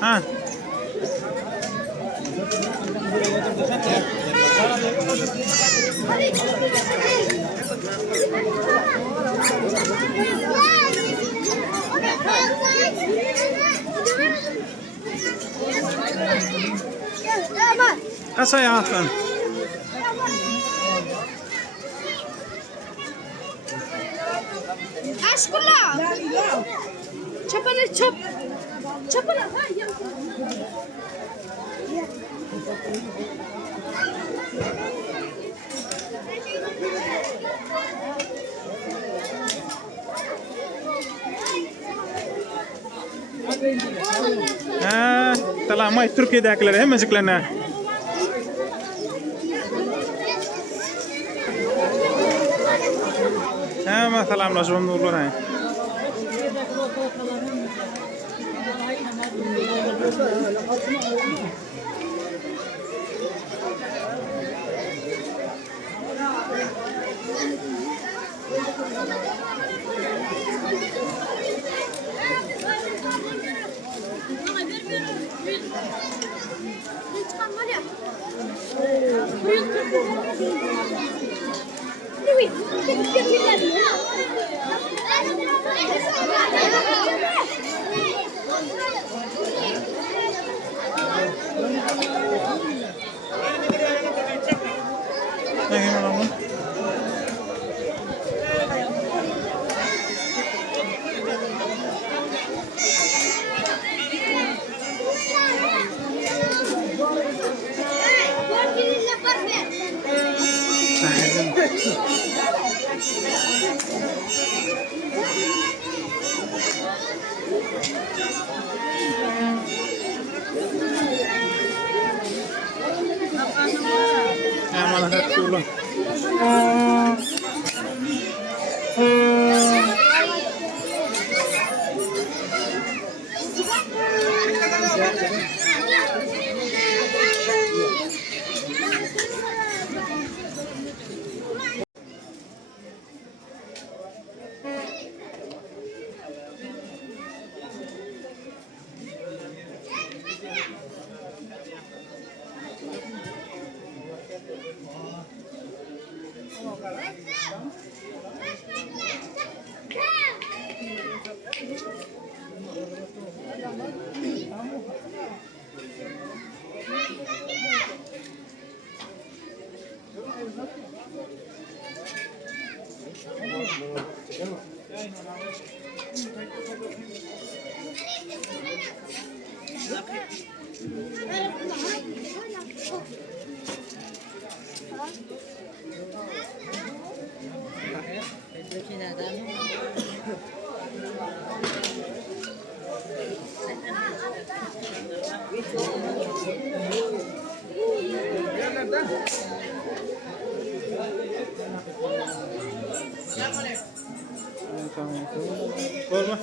Ha. Kaç ayağın? Aşkına. Çapanı çap. Çapanı. Ha ya. Ha, telah Türkiye'de akıllar hem meziklerine. Ha, mesela lazım olur ha. Olma.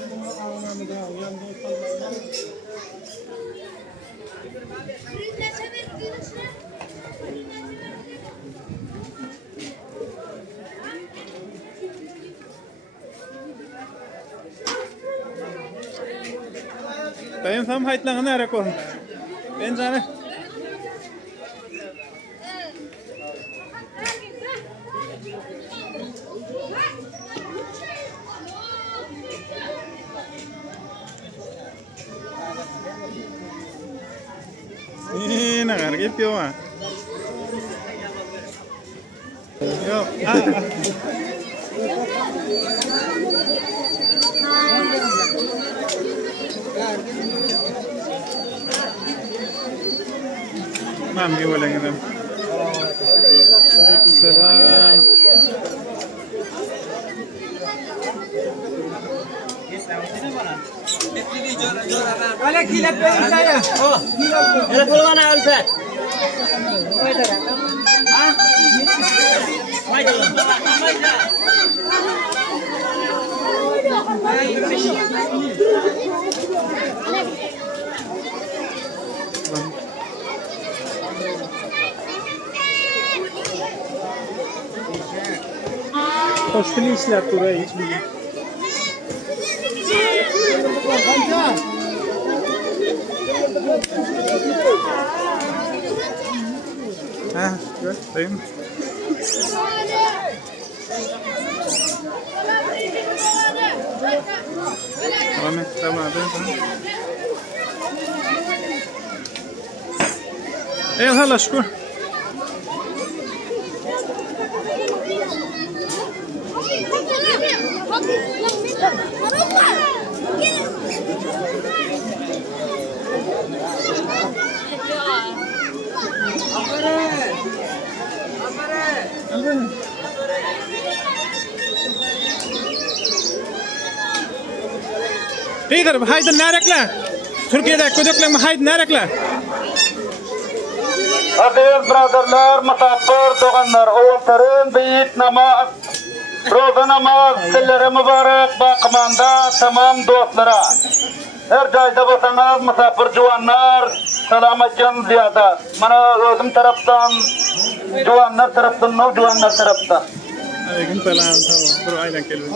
Dayım tam haytlanı nereye koyun? Ben canı. Ini nak harga pion ah. Yo, Mami boleh kita. Waalaikumsalam. Olha aqui, ele pega saya. Oh, ele falou lá na Alfred. Ah? Vai dulu. Hoş geldiniz turayı. Değil mi? Tamam. Halla şükür. Peter, haydi nerekler? Türkiye'de ködükle haydi nerekler? Aziz brotherlar, musafir, doğanlar, oğultarın, beyit namaz, roza namaz, killere mübarek, bakımanda tamam dostlara. Her joyda bolsanız musafir juwanlar, salamatcan ziyada. Mana özüm taraftan, juwanlar taraftan, juwanlar taraftan. Aleyküm selam, tamam. Dur aynen kelime.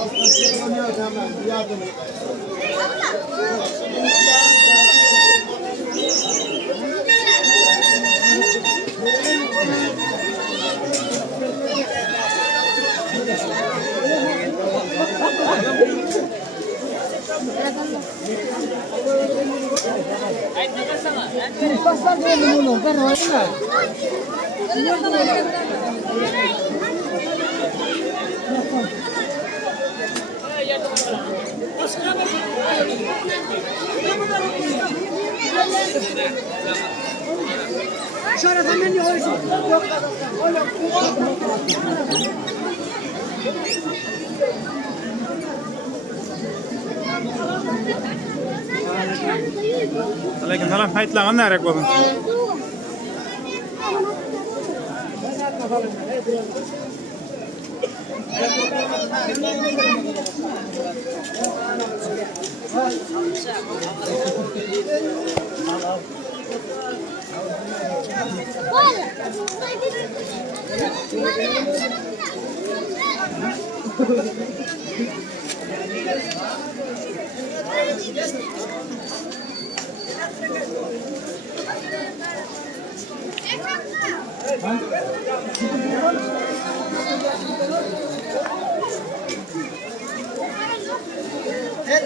Aleyküm selam. Haytlagan nerek bolun?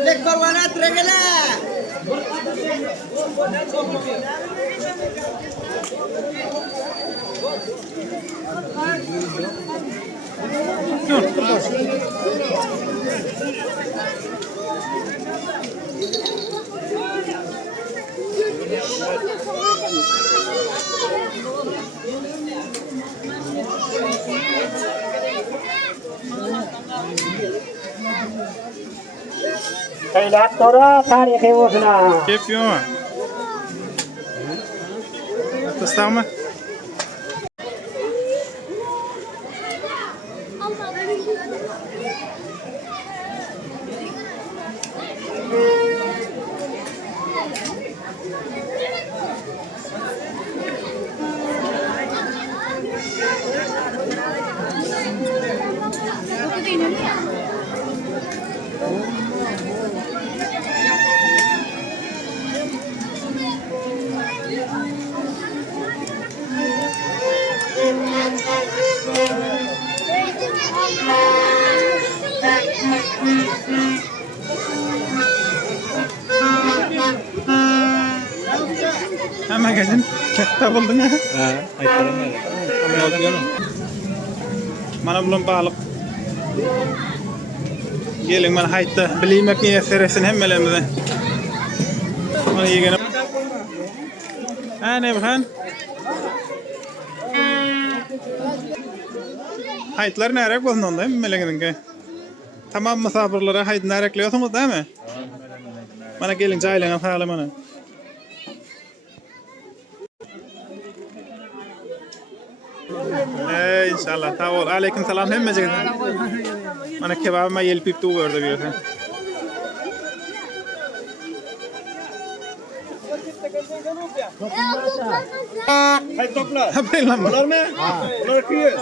Lek berwarna tergela. Kailat tora tarihi wafna. Keyif yok mu? Tıstar mı? Hemen gelin. Katta buldun ha? Mana bulun balık. Gelin mana haytta. Bileymek niye seresin hemmelerimize. Mana yegenim. Ha ne bakan? Haytlar nerek bolun onda hemmelerinin ki? Tamam misafirlere hayt nerekliyorsunuz değil mi? Mana gelin caylana sağlam mana. İnşallah. Sağ ol. Aleyküm selam. Hemmece. Mana kebabıma yelpip tu verdi bir şey. Hay topla. Haber lan. Bunlar mı? Bunlar kıyı.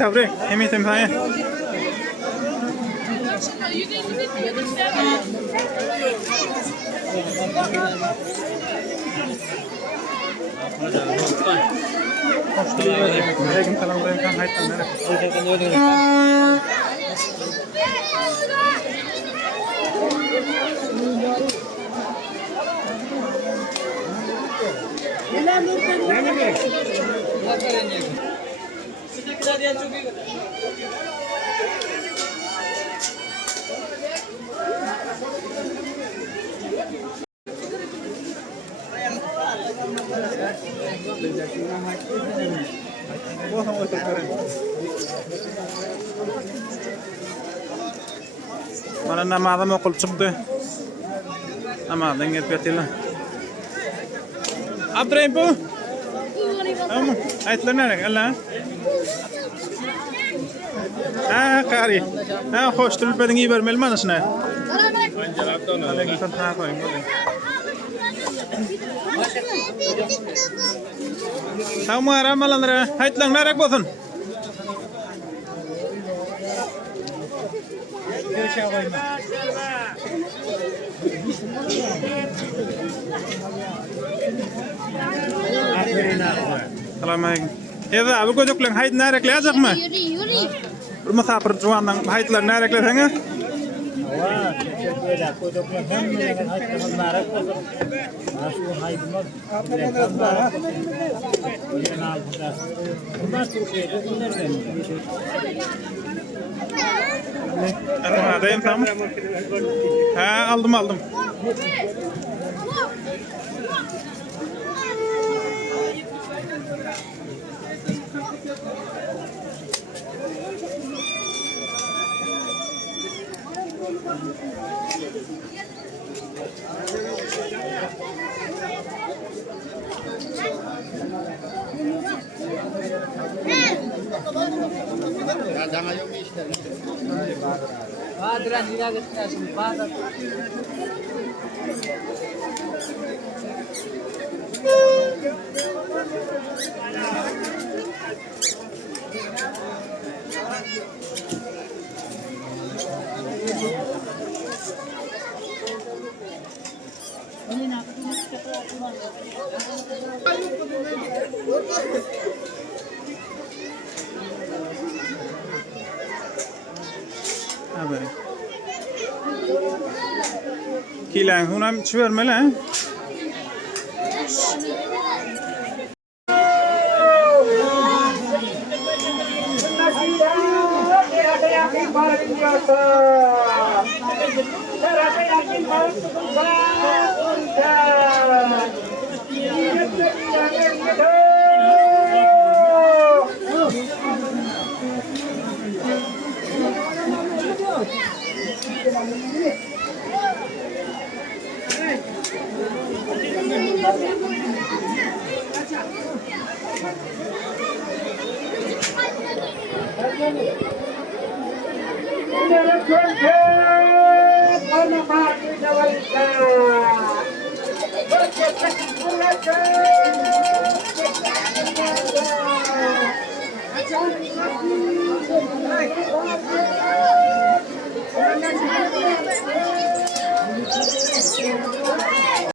Tebrik. Emitim sana. Lekin kalamdan kan haytan. Mana namazım okul çıktı. Namazdan gelip yatıyla. Abdurrahim bu. Tamam. Ayetler nerede? Allah. Ha kari. Ha hoş tulpadın iyi vermeli manasına. Aleyküm selam koyayım. Tamam ramalanlara. Ayetler nerede bolsun? Selamünaleyküm. Evet abi gözüklen hayt nerede lazım mı? Yürü. Musafir juandan haytlar nerede sana? Adayım tamam. Ha aldım. Badran nila gitsin badran. Abi. Kilang hunam çvermeli ha.